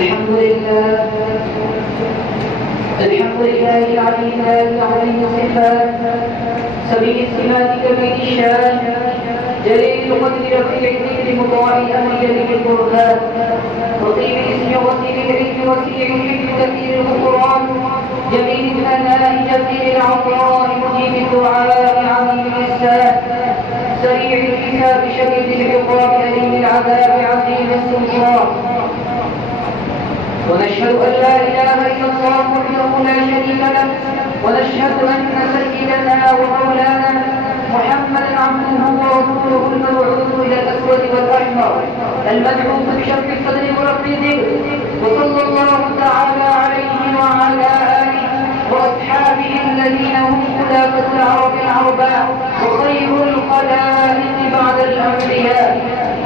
الحمد لله العليم العظيم الصفات سبيل السمات كبير الشان جليل القدر رفيع الذكر مطاع الامر جليل البرهان رطيب الاسم وسيل العلم وسيع الحكم كثير الغفران جميل الثناء جزيل العطاء مجيب الدعاء عظيم اللسان سريع الحساب شديد العقاب اليم العذاب عظيم السلطان. ونشهد أن لا إله إلا الله وحده لا شريك له ونشهد أن سيدنا ومولانا محمدا عبده ورسوله المبعوث إلى الأسود والأحمر المدعوث بشرف الصدر ورفع الذكر وصلى الله تعالى عليه وعلى آله وأصحابه الذين هم خلافة العرب العرباء وخير الخلائق بعد الأنبياء.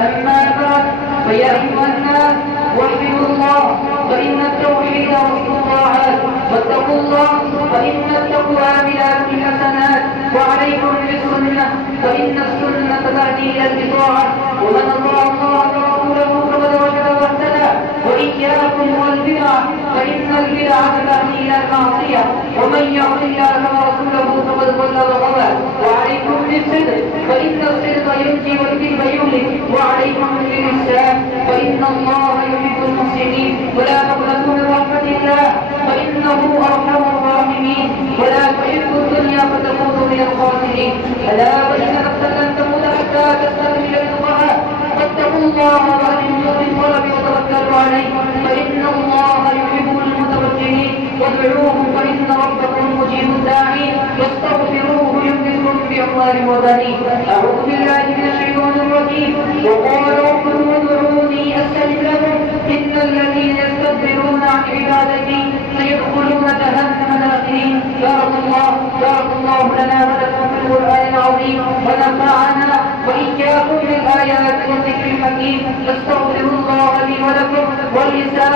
أما بعد فيا أيها الناس وحدوا الله فإن التوحيد رأس الطاعات واتقوا الله فإن التقوى ملاك الحسنات وعليكم بالسنة فإن السنة تهدي إلى الإطاعة ومن أطاع الله ورسوله فقد رشد واهتدى وإياكم والبدعة فإن البدعة تهدي إلى المعصية ومن يعص الله ورسوله فقد ضل وغوى وعليكم بالصدق فإن الصدق ينجي والكذب يهلك وعليكم بالإحسان فإن الله يحب المحسنين ولا تقنطوا من رحمة الله فإنه أرحم الراحمين ولا تحبوا الدنيا فتموتوا من الخاسرين ألا وإن نفسا لن تموت حتى تستكمل رزقها فاتقوا الله وأجملوا بالطلب وتوكلوا عليه فإن الله يحب المتوكلين وادعوه فإن ربكم مجيب الداعين واستغفروه يمدكم بأموال وبنين. أعوذ بالله من الشيطان الرجيم وقال ربكم ادعوني أستجب لكم إن الذين يستكبرون عن عبادتي سيدخلون جهنم داخلين. بارك الله لنا ولكم في القرآن العظيم ونفعنا وإياكم بالآيات والذكر الحكيم. استغفر الله لي ولكم ولسائر